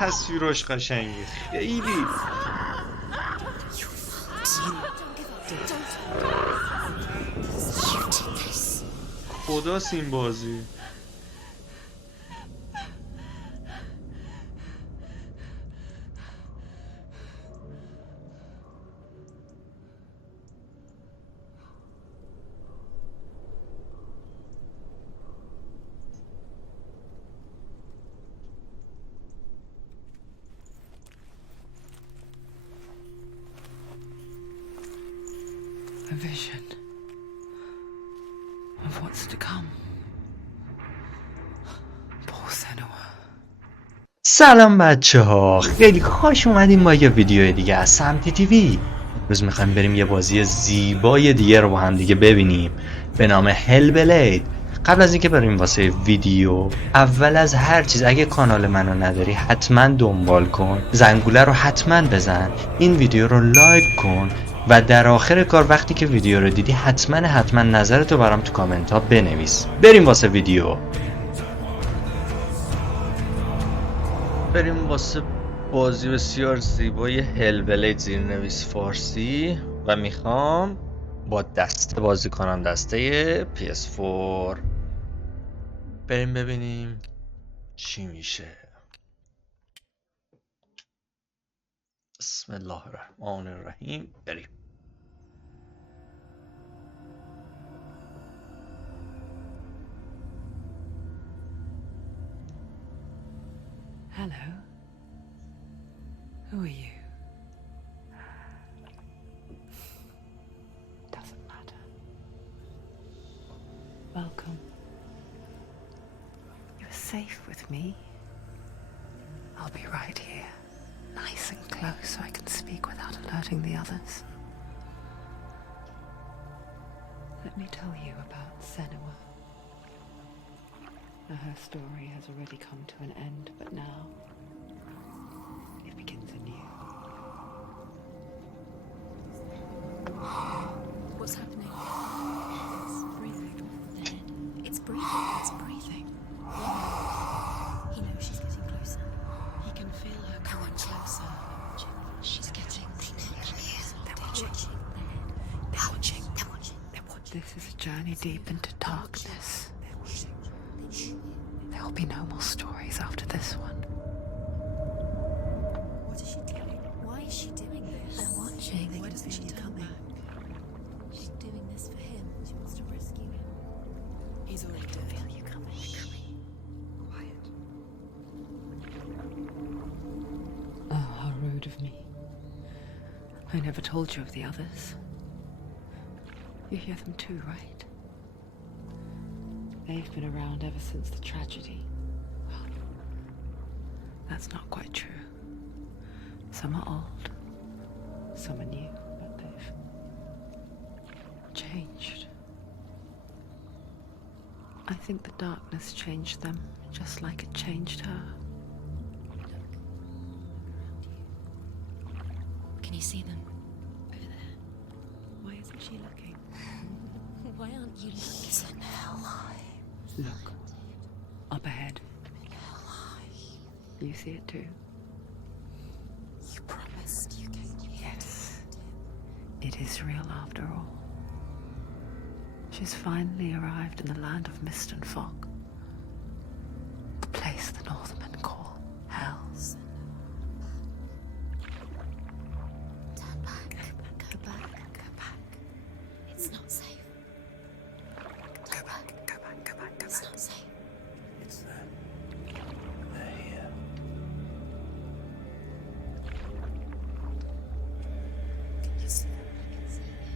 تصویراش قشنگه خیلی. خداست این بازی. A vision of what's to come. Poor Senua. سلام بچه ها، خیلی خوش اومدیم با یه ویدیو دیگه از سمت تیوی. امروز میخوایم بریم یه بازی زیبای دیگه رو با هم دیگه ببینیم به نام هلبلید. قبل از اینکه بریم واسه ویدیو، اول از هر چیز اگه کانال منو نداری حتما دنبال کن، زنگوله رو حتما بزن، این ویدیو رو لایک کن و در آخر کار وقتی که ویدیو رو دیدی حتما نظرتو برام تو کامنت ها بنویس. بریم واسه ویدیو. بریم واسه بازی بسیار زیبای هلبلید زیرنویس فارسی و میخوام با دسته بازی کنم، دسته PS4. بریم ببینیم چی میشه. بسم الله الرحمن الرحیم. بریم. Hello. Who are you? Doesn't matter. Welcome. You're safe with me. I'll be right here, nice and close so I can speak without alerting the others. Let me tell you about Senua. Now, her story has already come to an end, but now it begins anew. What's happening? It's breathing. It's breathing. It's breathing. He knows she's getting closer. He can feel her coming closer. She's getting closer. They're watching. They're watching. They're watching. They're watching. This is a journey deep into darkness. There will be no more stories after this one. What is she doing? Why is she doing this? They're watching. Why doesn't she turn back? She's doing this for him. She wants to rescue him. He's already dead. I feel you coming. Quiet. Oh, how rude of me. I never told you of the others. You hear them too, right? They've been around ever since the tragedy. Well, that's not quite true. Some are old, some are new, but they've changed. I think the darkness changed them, just like it changed her. Can you see them? Over there. Why isn't she looking? Why aren't you looking? It's in hell high. Look, up ahead. You see it too? You promised you came. Yes. It is real after all. She's finally arrived in the land of mist and fog. The place the Northmen call Hell. Turn back. Go back. Go back. It's not safe. Go back. Go back. Go back. It's not safe. It's them. They're here. Can you see them? I can see them.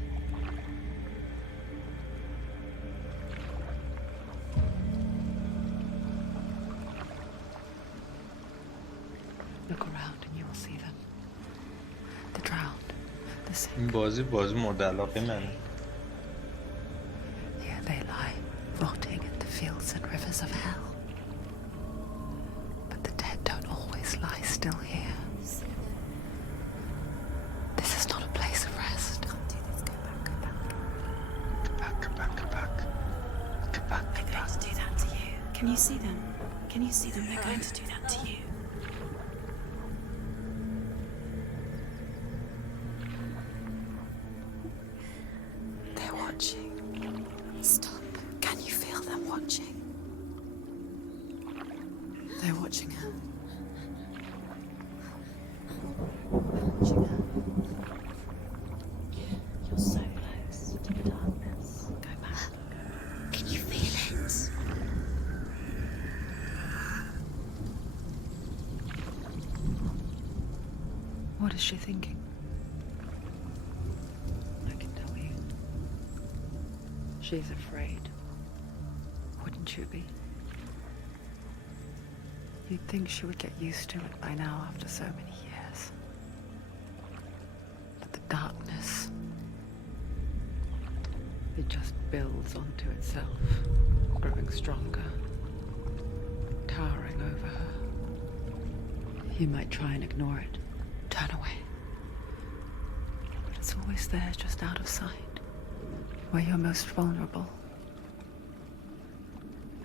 Look around and you will see them. The drowned, the sick. این بازی مورد علاقه منه. Here they lie, rotting in the fields and rivers of hell. But the dead don't always lie still here. This is not a place of rest. Can't do this. Go back. Go back. Go back, go back, go back. Go back, go They're back. going to do that to you. Can you see them? Can you see them? They're going to do that to you. watching. Stop. Can you feel them watching? They're watching her. Watching her. You're so close to the darkness. Go back. Can you feel it? What is she thinking? I can tell you. She's afraid. Wouldn't you be? You'd think she would get used to it by now after so many years. But the darkness, it just builds onto itself, growing stronger, towering over her. You might try and ignore it, turn away. But it's always there, just out of sight, where you're most vulnerable.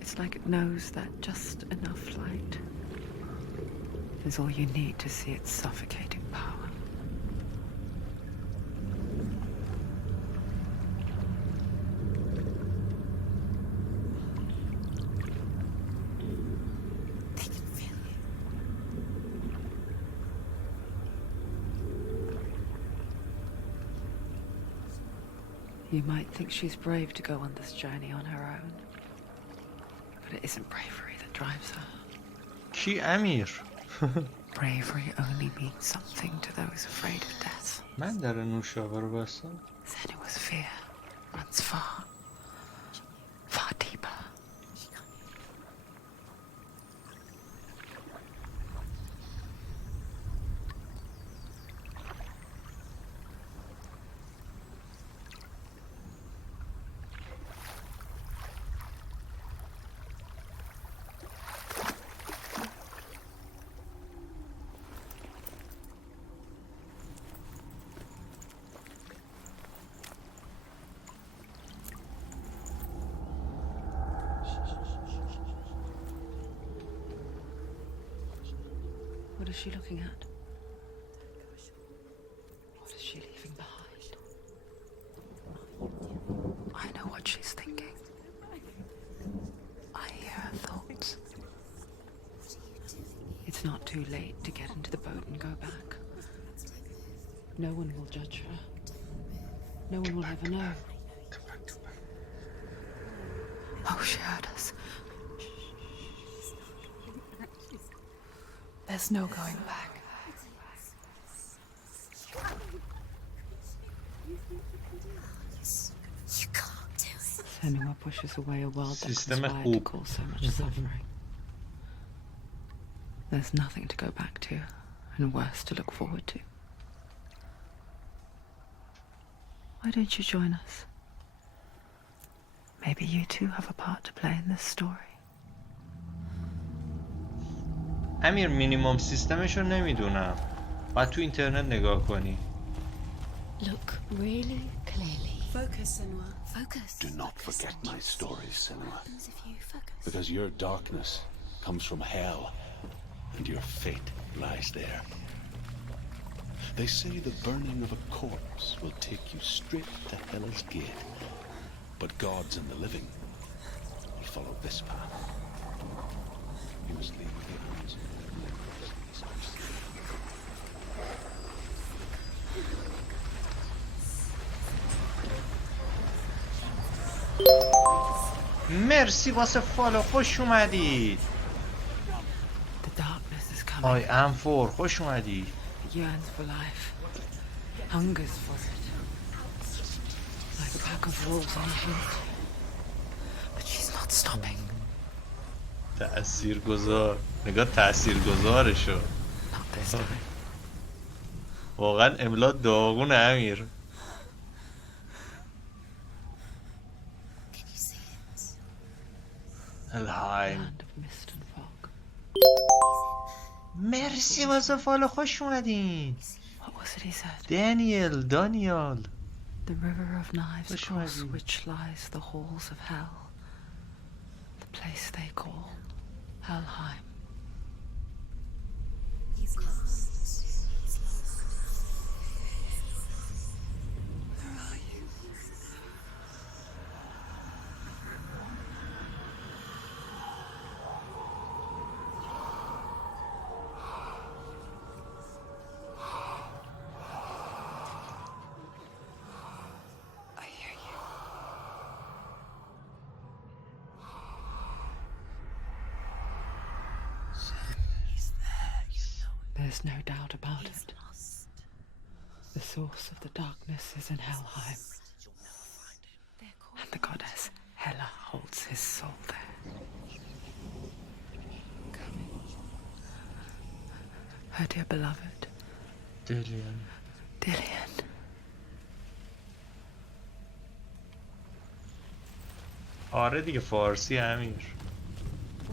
It's like it knows that just enough light is all you need to see its suffocating power. They can feel you. You might think she's brave to go on this journey on her own, but it isn't bravery that drives her. کی امیر؟ Bravery only means something to those afraid of death. من در نوشابه رو بستم. Senua's fear runs far, far deeper. What is she looking at? What is she leaving behind? I know what she's thinking. I hear her thoughts. It's not too late to get into the boat and go back. No one will judge her. No one will ever know. Oh, she heard us. There's no going back. You can't do it. Senua pushes away a world that System conspired to خوب. cause so much suffering. There's nothing to go back to, and worse to look forward to. Why don't you join us? Maybe you too have a part to play in this story. امیر مینیمم سیستمش رو نمیدونم. باید تو اینترنت نگاه کنی. Look really clearly. Focus, Senua. Focus. Do not forget my stories, Senua, What happens if you focus? because your darkness comes from hell, and your fate lies there. They say the burning of a corpse will take you straight to Hell's gate, but gods and the living will follow this path. You must leave with the arms. مرسی واسه فالو، خوش اومدید. The darkness is coming. آی ام فور، خوش اومدی. It yearns for life, hungers for it, like a pack of wolves on a hunt. But she's not stopping. تأثیرگذار، نگاه تأثیرگذارشو. Not this time. واقعا املا داغون امیر. Can you see it? الهایم. Land of mist and fog. مرسی واسه فالو، خوش اومدین. What was it he said? دانیال. The river of knives Which across one? which lies the halls of hell. The place they call Helheim. He's lost. He's lost. Where are you? is no doubt about it. The source of the darkness is in Helheim, and the goddess Hela holds his soul there. Her dear beloved, دلیان. Dillian. آره دیگه فارسی امیر.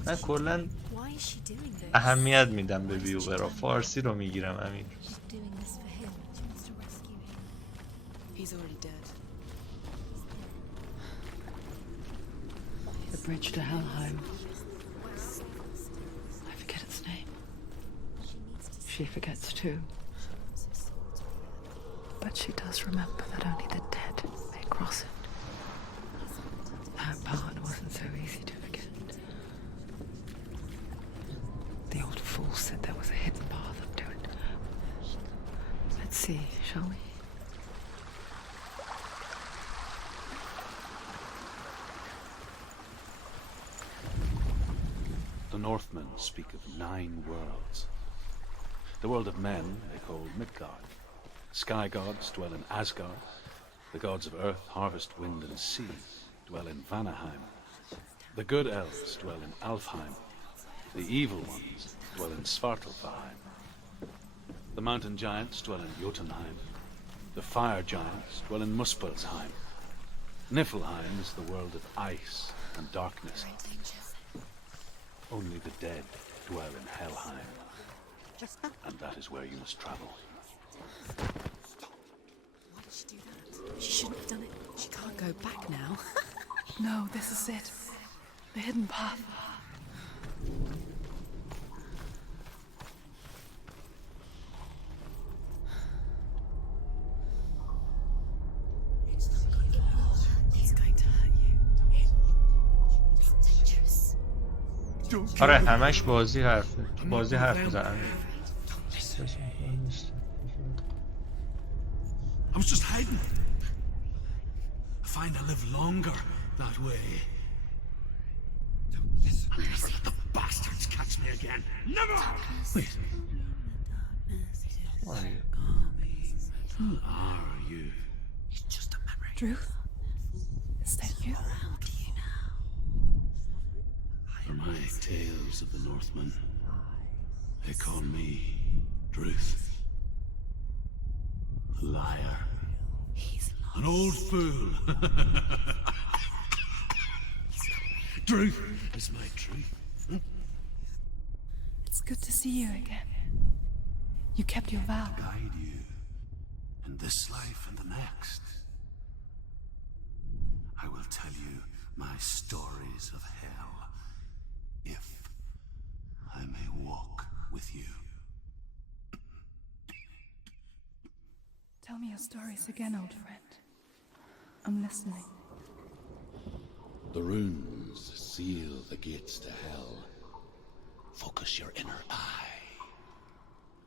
من کلا Why is she doing this? اهمیت میدم به ویورا، فارسی رو میگیرم امیر. She's doing this for him. She wants to rescue him. He's already dead. The bridge to Helheim. I forget its name. She forgets too. But she does remember that only the dead may cross it. That part wasn't so easy to forget. The old fool said there was a hidden path up to it. Let's see, shall we? The Northmen speak of 9 worlds. The world of men they call Midgard. Sky gods dwell in Asgard. The gods of earth, harvest, wind, and sea dwell in Vanaheim. The good elves dwell in Alfheim. The evil ones dwell in Svartalfheim. The mountain giants dwell in Jotunheim. The fire giants dwell in Muspelheim. Niflheim is the world of ice and darkness. Only the dead dwell in Helheim. And that is where you must travel. Why did she do that? She shouldn't have done it. She can't go back now. No, this is it. The hidden path. He's going to hurt you. It's dangerous. آره همش بازی حرف میزنم. I was just hiding. I find I live longer that way. Never let the bastards catch me again. Never! Wait. Who are you? It's just a memory. Ruth? Is that you? Around you now. For my tales of the Northmen, they call me Druth. A liar. He's lost. An old fool. Druth is my truth. It's good to see you again. You kept your vow. Guide you in this life and the next. I will tell you my stories of hell, if I may walk with you. Tell me your stories again, old friend. I'm listening. The runes seal the gates to hell. Focus your inner eye,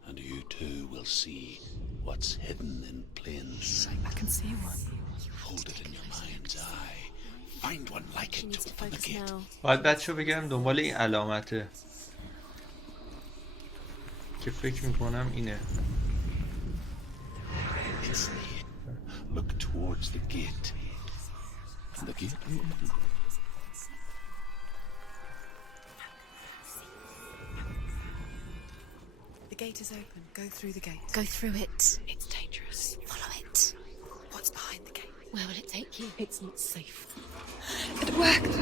and you too will see what's hidden in plain sight. I can see one. Hold it in your mind's eye. Find one like She it needs to to open the focus gate. now. باید بچه بگم دنبال این علامته که فکر میکنم اینه. It's near. Look towards the gate. And the gate will open. The gate is open. Go through the gate. Go through it. It's dangerous. Follow it. What's behind the gate? Where will it take you? It's not safe. It worked!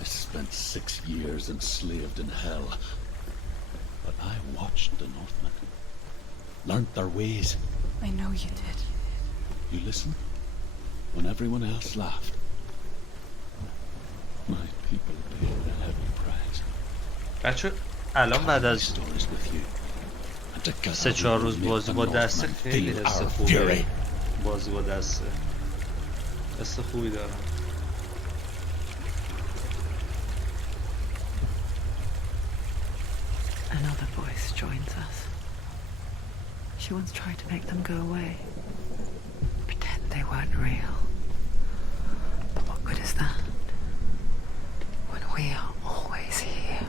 I spent 6 years enslaved in hell. But I watched the Northmen. Learned their ways. I know you did. You listened when everyone else laughed. My people paid a heavy price. بچه الان بعد از Stories with you. And together 3-4 روز we will بازی make با the دسته Northmen خیلی feel حس our خوبیه. fury. بازی با دسته حس خوبی دارم. Another voice joins us. She once tried to make them go away. Pretend they weren't real. But what good is that? When We are always here.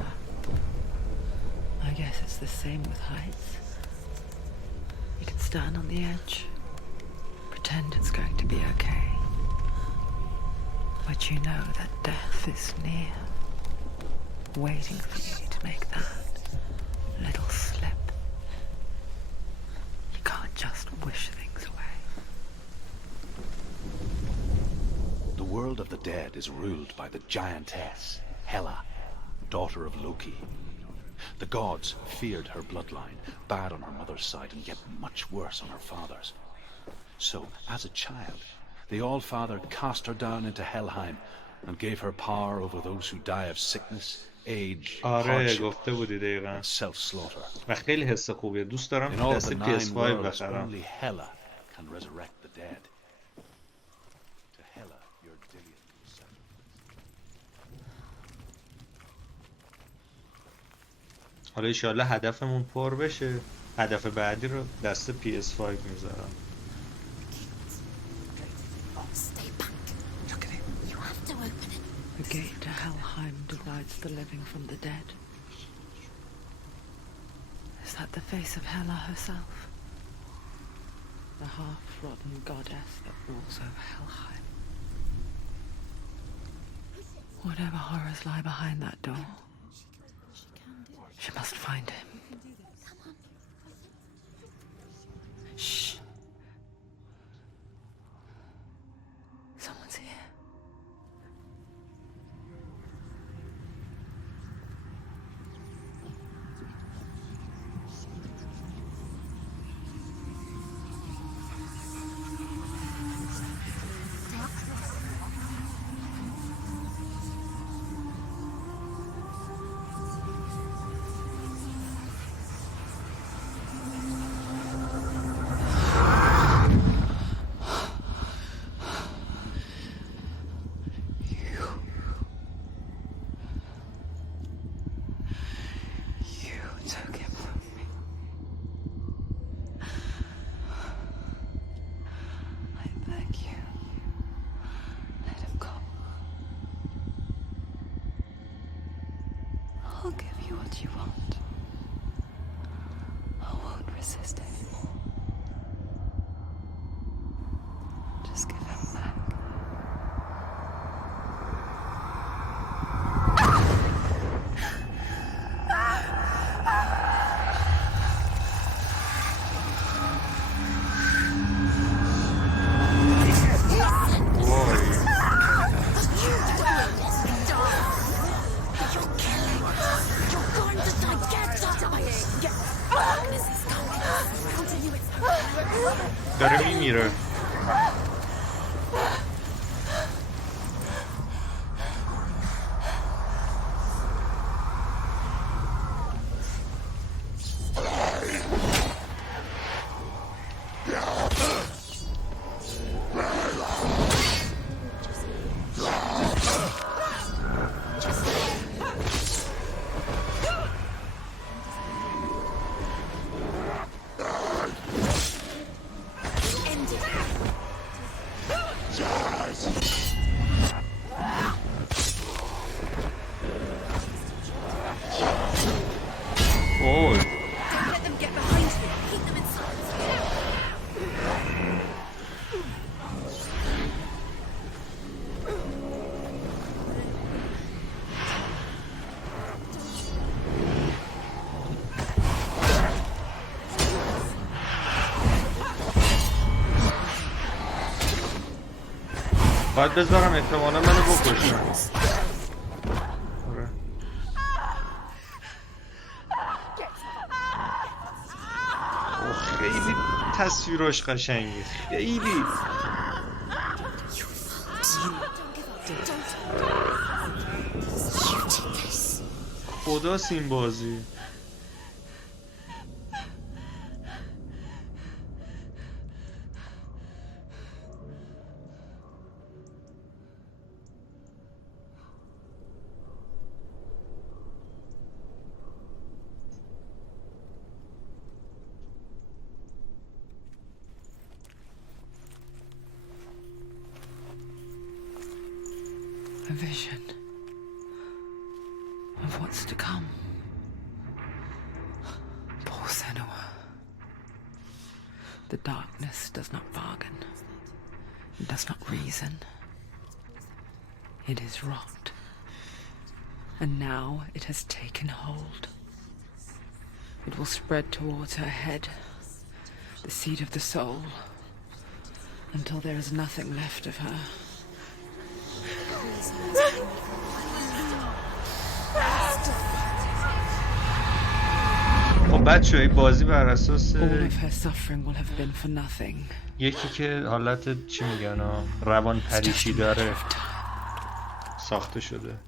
I guess it's the same with heights. You can stand on the edge, pretend it's going to be okay. But you know that death is near, waiting for you to make that little slip. You can't just wish things away. The world of the dead is ruled by the giantess, Hela, daughter of Loki. The gods feared her bloodline, bad on her mother's side and yet much worse on her father's. So, as a child, the All-Father cast her down into Helheim and gave her power over those who die of sickness, age, آره hardship, گفته بودی دقیقا and self-slaughter. و خیلی حس خوبیه. دوست دارم In all of دست the PS5 nine worlds, بخرم. only Hela can resurrect the dead. To Hela, your Dillion sacrifice. حالا ایشالله هدفمون پر بشه. هدف بعدی رو دست PS5 میذارم. Oh, stay back. Look at it. You have to open it. The gate to Helheim divides the living from the dead. Is that the face of Hela herself? The half-rotten goddess that rules over Helheim. Whatever horrors lie behind that door, she must find him. Shh. Someone's here. You took him from me. I beg you, let him go. I'll give you what you want. I won't resist anymore. Just give him back. داره میمیره. اوه Don't let them get behind you. Keep them inside. باید بذارم احتمالا منو بکشم. آره. اوه خیلی تصویراش قشنگه. خیلی خداست این بازی. A vision. of what's to come. Poor Senua. The darkness does not bargain. It does not reason. It is rot. And now it has taken hold. It will spread towards her head, the seat of the soul, until there is nothing left of her. خب بچه های بازی بر اساس All of her suffering will have been for nothing. یکی که حالت چی میگن روان پریشی داره ساخته شده.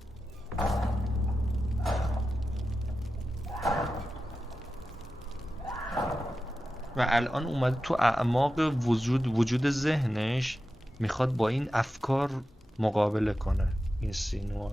و الان اومده تو اعماق وجود ذهنش میخواد با این افکار مقابله کنه. این سنوا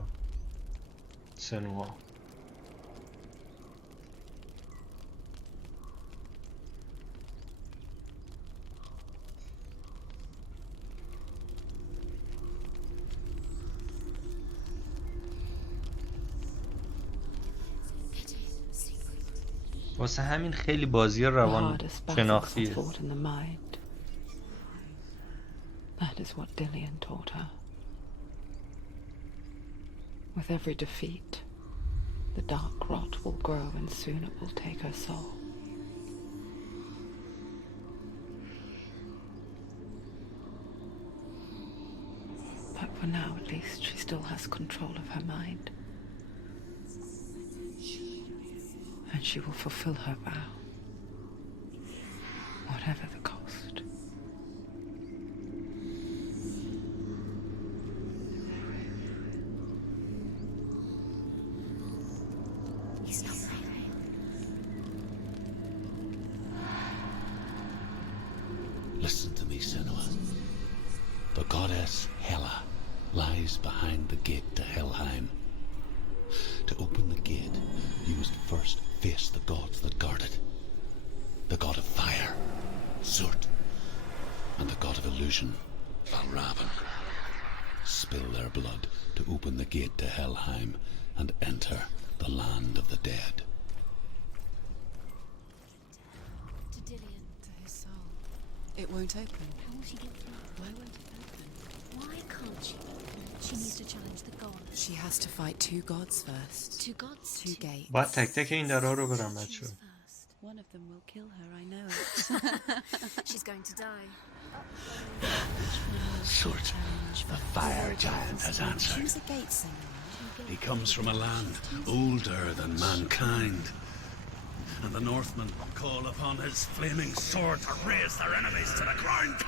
واسه همین خیلی بازی روان شناختیه. That is what Dillian taught her. With every defeat, the dark rot will grow and soon it will take her soul. But for now, at least, she still has control of her mind. And she will fulfill her vow, whatever the cost. He's not right. Listen to me, Senua. The goddess Hela lies behind the gate to Helheim. To open the gate, you must first face the gods that guard it. The god of fire, Zurt, and the god of illusion, Valravan. Spill their blood to open the gate to Helheim and enter the land of the dead. To Dillian. To his soul. It won't open. How will she get through? Why won't it open? Why can't she? She needs to challenge the gods. She has to fight two gods first. Two gods? Two gates. باید تک تک این درها رو برم بچه. First. One of them will kill her, I know it. She's going to die. Zurt, the fire giant, has answered. Choose a gate, Senua. He comes from a land older than mankind. And the Northmen call upon his flaming sword to raise their enemies to the ground.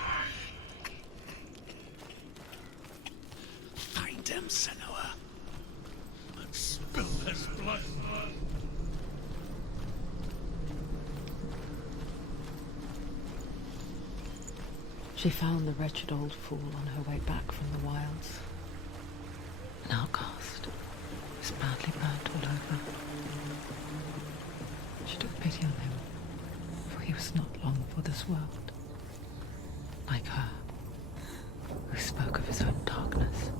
Find him, Senua, and spill his blood. She found the wretched old fool on her way back from the wilds. An outcast. He was badly burnt all over. She took pity on him, for he was not long for this world. Like her, who spoke of his own darkness.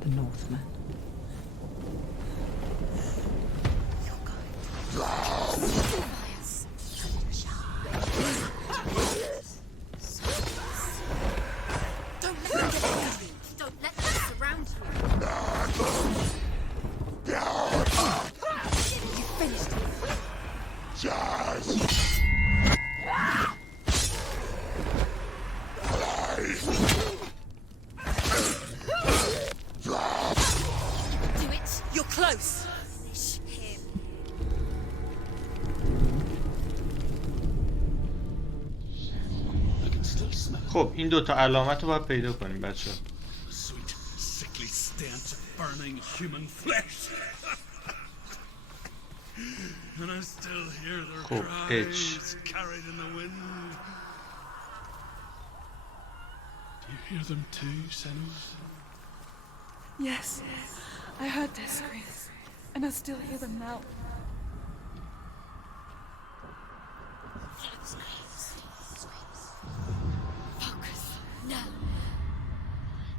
The Northmen. Don't let them surround you. You finished it. Do it. You're close! Finish him. I can still smell it. خب این دوتا علامت رو باید پیدا کنیم بچه. Sweet, sickly stench of burning human flesh. And I still hear their Cool. cries carried in the wind. Do you hear them too, Senua? Yes, I heard their screams, and I still hear them now. Follow the screams. Focus. No.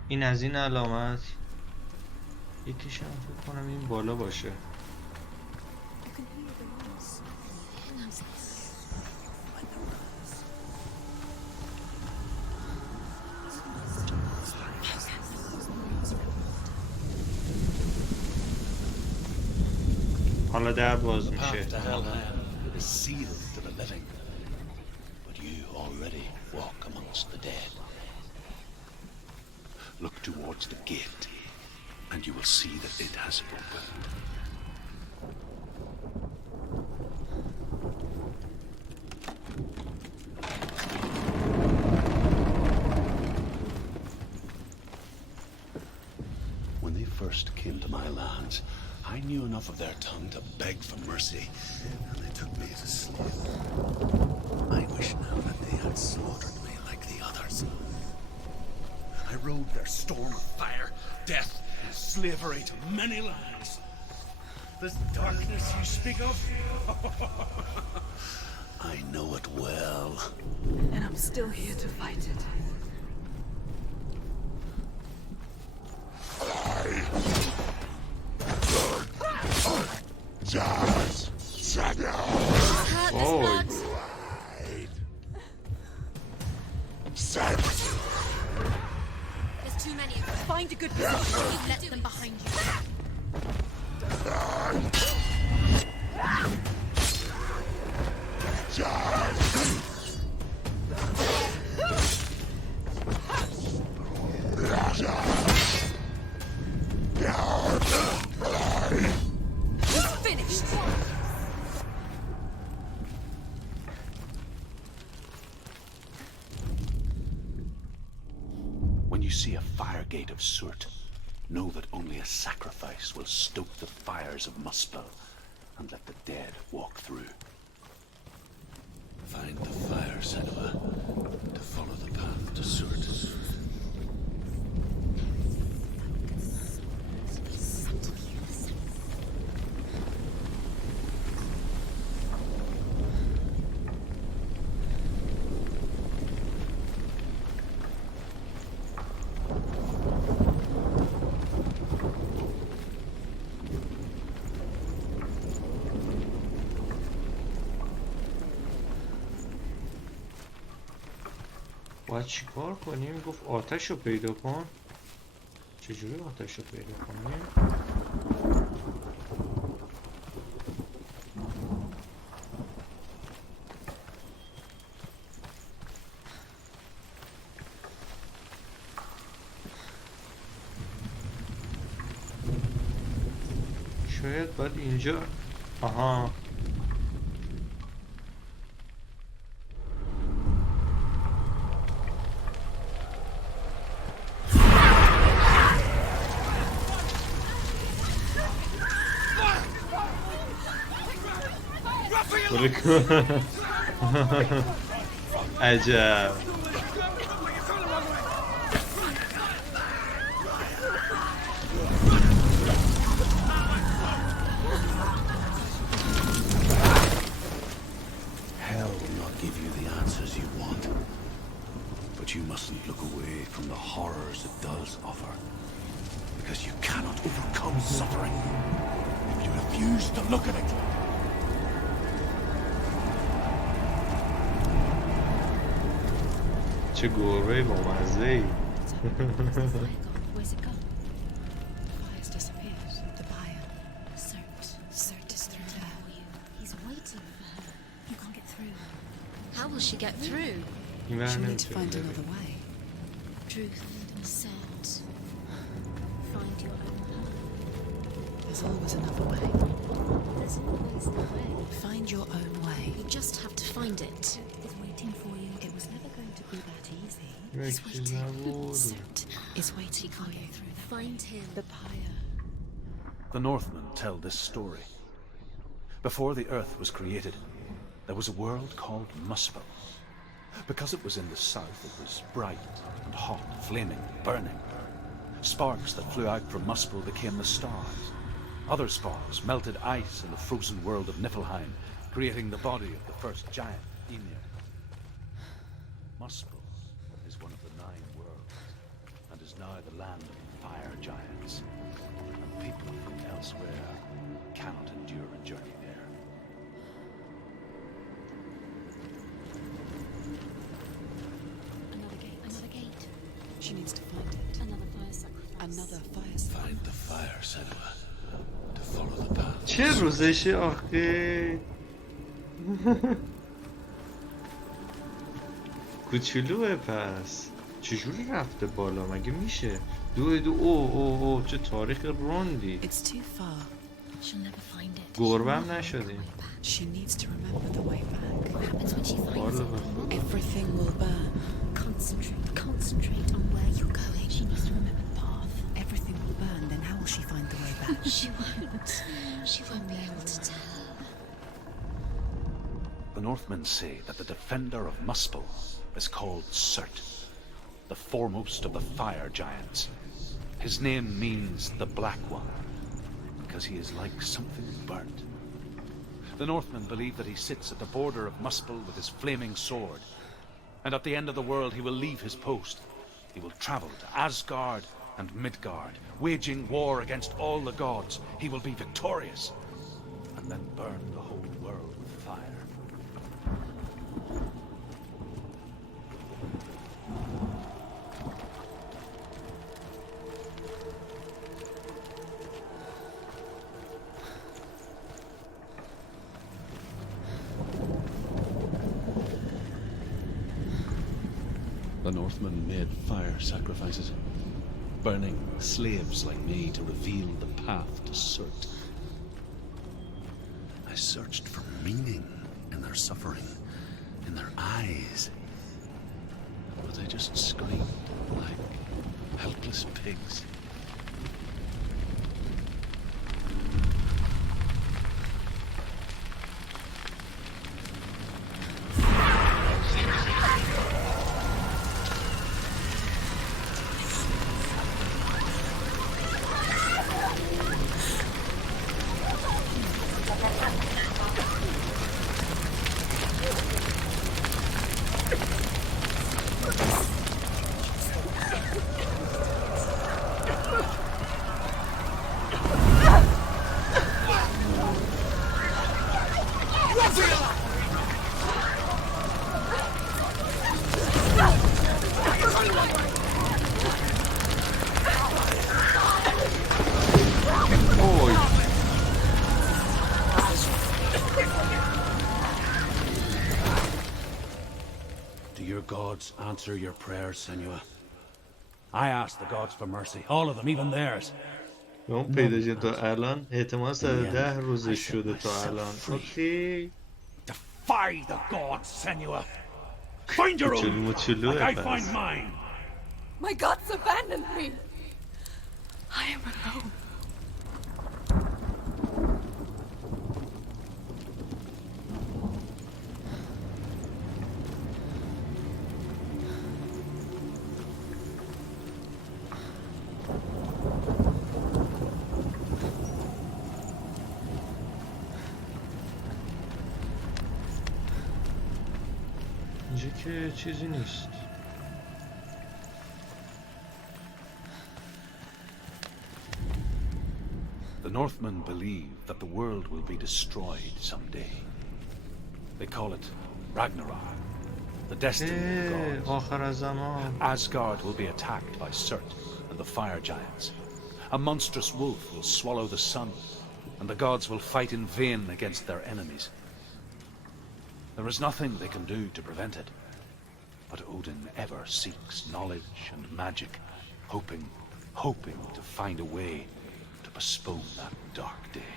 این از این علامت. یکیش هم فکر کنم این بالا باشه. You can hear the noise. حالا در باز The میشه. path to Hellland is sealed to the living, but you already walk amongst the dead. Look towards the gate, and you will see that it has opened. When they first came to my lands, I knew enough of their tongue to beg for mercy, and they took me as a slave. I wish now that they had slaughtered me like the others. I rode their storm of fire, death, and slavery to many lands. This darkness you speak of, I know it well. And I'm still here to fight it. اوه There's too many of them. Find a good position. You let them behind you. Finished. When you see a fire gate of Surt, know that only a sacrifice will stoke the fires of Muspel and let the dead walk through. Find the fire, Senua, to follow the path to Surt. باید چی کار کنیم؟ گفت آتش رو پیدا کن. چجوری آتش رو پیدا کنیم؟ شاید باید اینجا. آها عجب. Hell will not give you the answers you want, but you mustn't look away from the horrors it does offer, because you cannot overcome suffering if you refuse to look at it. چه گربه با مزه‌ای. Where's it gone? The fire's disappeared. The pyre. Cert is through there. He's waiting for her. You can't get through. How will she get through? این ور She'll need to نمی‌تونیم find بریم. another way. Truth, Cert. Find your own path. There's always another way. There's always the way. Find your own way. You just have to find it. It's waiting for you. It was never going to be that easy. یک چیز نبود. It's waiting for you through that. Find him. The pyre. The Northmen tell this story. Before the earth was created, there was a world called Muspel. Because it was in the south, it was bright and hot, flaming, burning. Sparks that flew out from Muspel became the stars. Other sparks melted ice in the frozen world of Niflheim, creating the body of the first giant, Ymir. Muspel is one of the 9 worlds, and is now the land of fire giants, and people from elsewhere cannot endure a journey there. Another gate. Another gate. She needs to find it. Another fire sacrifice. Another fire. Find the fire, Senua, to follow the path. چه روزشه آخه. کوچولوه پس چجوری رفته بالا مگه میشه؟ او چه تاریخ روندی. It's too far. She'll never find it. گربم نشدیم. She needs to remember the way back. What happens when she finds it? Everything will burn. Concentrate on where you're going. She needs to remember the path. Everything will burn, then how will she find the way back? She won't. She won't be able to tell. The Northmen say that the defender of Muspel is called Surt, the foremost of the fire giants. His name means the Black One, because he is like something burnt. The Northmen believe that he sits at the border of Muspel with his flaming sword, and at the end of the world he will leave his post. He will travel to Asgard and Midgard, waging war against all the gods. He will be victorious, and then burn the whole world with fire. The Northmen made fire sacrifices, burning slaves like me to reveal the path to Surt. I searched for meaning in their suffering, in their eyes. But they just screamed like helpless pigs. Do your gods answer your prayers, Senua? I ask the gods for mercy, all of them, even theirs. اون پیدا شد تا الان احتمال 110 روزش شده تا الان. اوکی. Defy the gods, Senua. Find your own path, like I find mine. My gods abandoned me. I am alone. اینجا که چیزی نیست. The Northmen believe that the world will be destroyed someday. They call it Ragnarok, the destiny of the gods. آخر زمان. Asgard will be attacked by Surt and the fire giants. A monstrous wolf will swallow the sun, and the gods will fight in vain against their enemies. There is nothing they can do to prevent it, but Odin ever seeks knowledge and magic, hoping to find a way to postpone that dark day.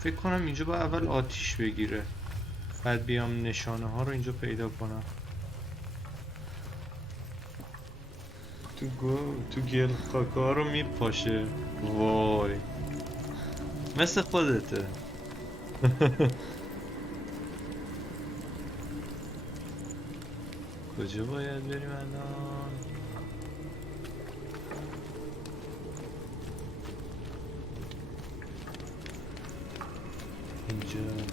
فکر کنم اینجا با اول آتیش بگیره، بعد بیام نشانه ها رو اینجا پیدا کنم. تو گل خاکه ها رو میپاشه. وای مثل خودته. کجا باید بریم الان؟ اینجا.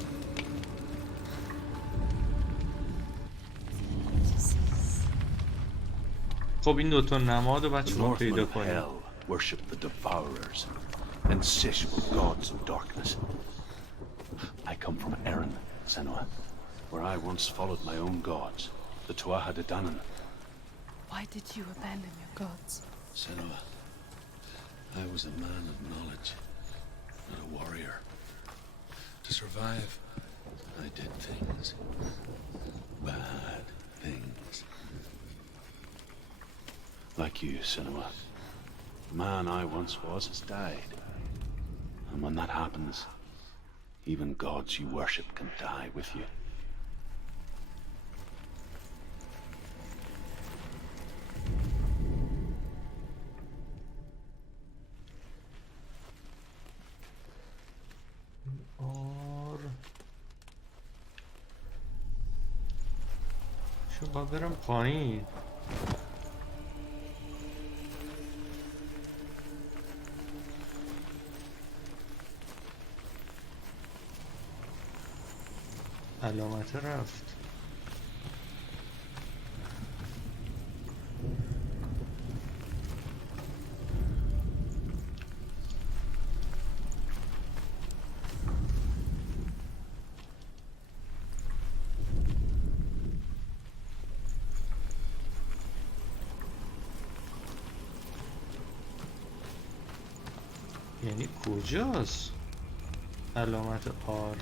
خب این دوتا نماد رو بچه The ما Northmen پیدا of کنیم. hell worship the devourers, insatiable gods of darkness. I come from Erin, Senua, where I once followed my own gods, the Tuatha De Danann. Why did you abandon your gods? Senua, I was a man of knowledge, not a warrior. To survive, I did things. Bad things. Like you, Senua. The man I once was has died. And when that happens, even gods you worship can die with you. شو با برم پایین. علامت رفت. یعنی کجاست علامت آر؟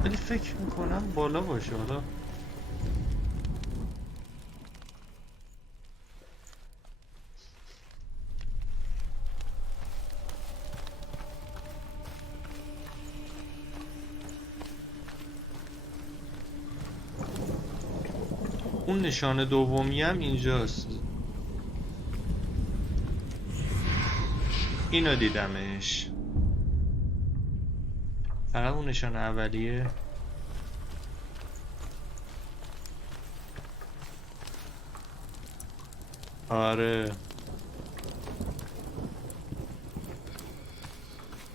ولی فکر میکنم بالا باشه. حالا اون نشان دومی هم اینجاست. اینو دیدمش. فقط اون نشان اولیه. آره.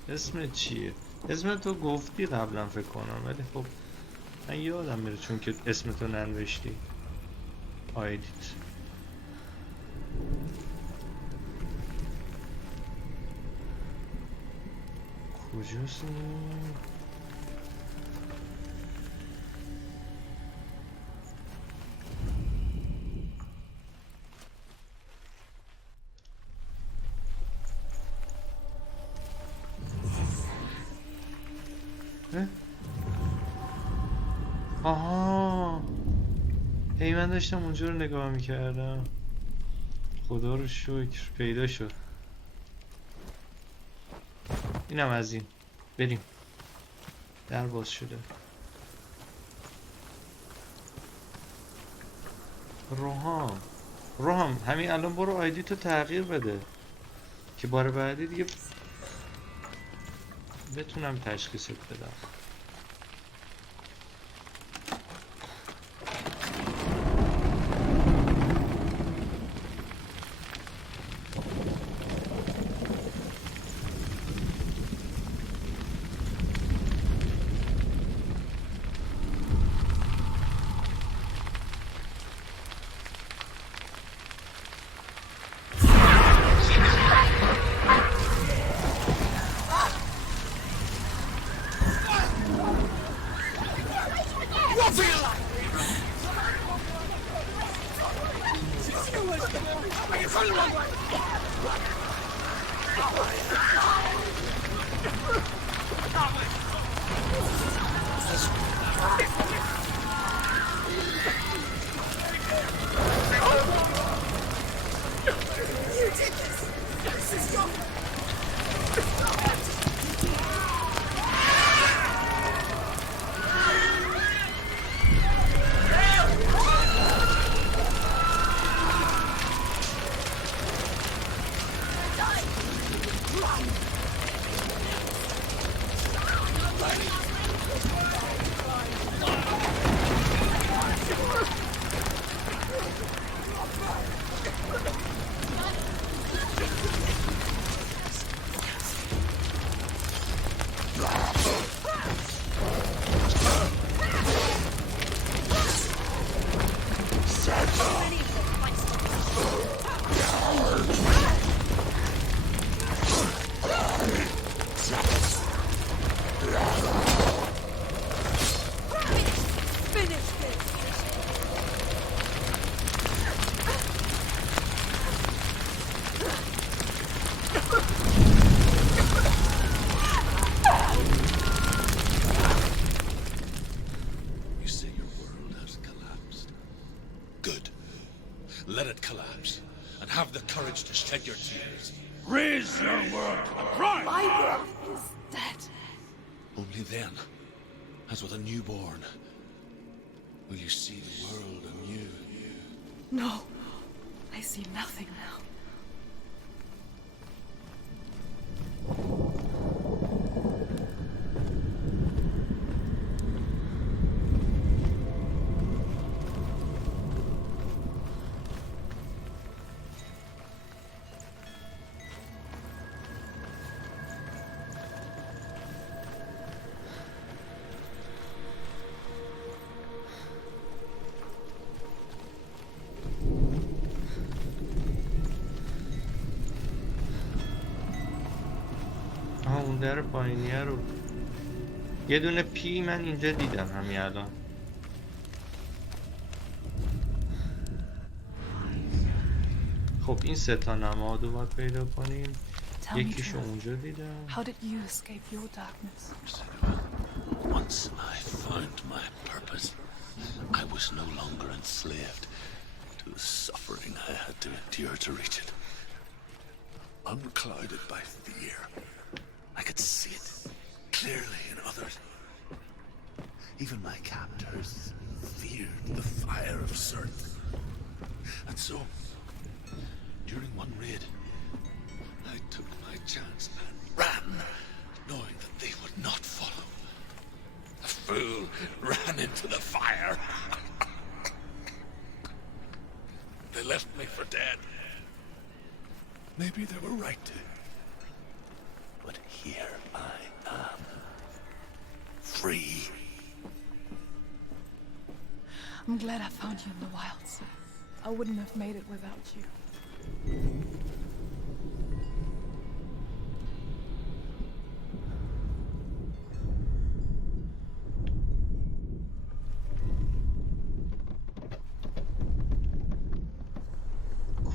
اسم چیه؟ اسم تو گفتی قبلا فکر کنم، ولی خب من یادم میره چون که اسم تو ننوشتی. آیدیت کجاست؟ آها، ای من داشتم اونجا رو نگاه میکردم. خدا رو شکر پیدا شد. اینم از این. بریم. در باز شده. روحام همین الان برو آیدی تو تغییر بده که بار بعدی دیگه بتونم تشخیصت بدم. Let it collapse, and have the courage to shed your tears. Raise your world to the cry! My world is dead. Only then, as with a newborn, will you see the world anew. No, I see nothing now. اون در پایینیه رو یه دونه پی من اینجا دیدم همین الان. خب این سه تا نماد رو باید پیدا کنیم. یکیشو اونجا دیدم. How did you escape your darkness? Once I found my purpose, I was no longer enslaved to the suffering I had to endure to reach it. Unclouded by fear, I could see it clearly in others. Even my captors feared the fire of Surt. And so, during one raid, I took my chance and ran, knowing that they would not follow. The fool ran into the fire. They left me for dead. Maybe they were right to. But here I am, free. I'm glad I found you in the wild, sir. I wouldn't have made it without you.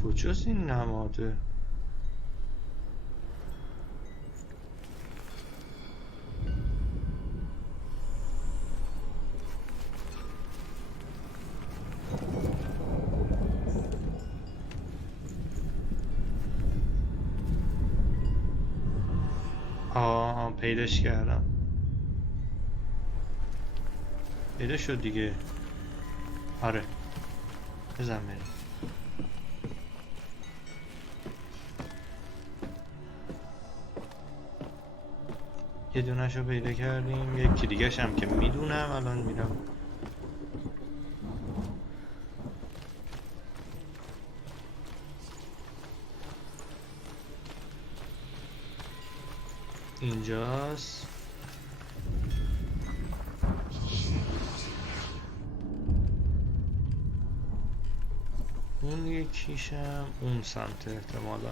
کجاست این نماده؟ پیداش کردم. پیدا شد دیگه. آره بزن بریم. یه دونه‌شو پیدا کردیم. یکی دیگه‌ش هم که میدونم الان میرم. اینجاست. اون یکیشم اون سمت احتمالا.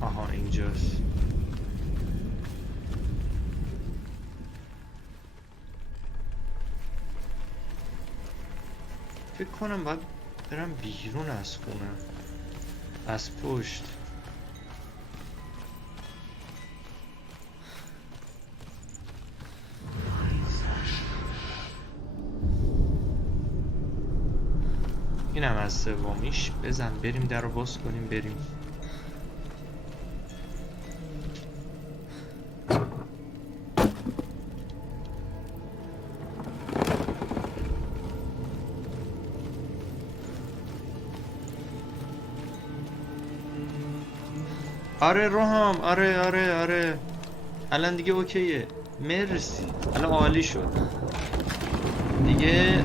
آها اینجاست. فکر کنم باید برم بیرون از خونه، از پشت. اینم از سومیش. بزن بریم در رو باز کنیم بریم. آره روحم، آره الان دیگه اوکیه. مرسی الان عالی شد دیگه.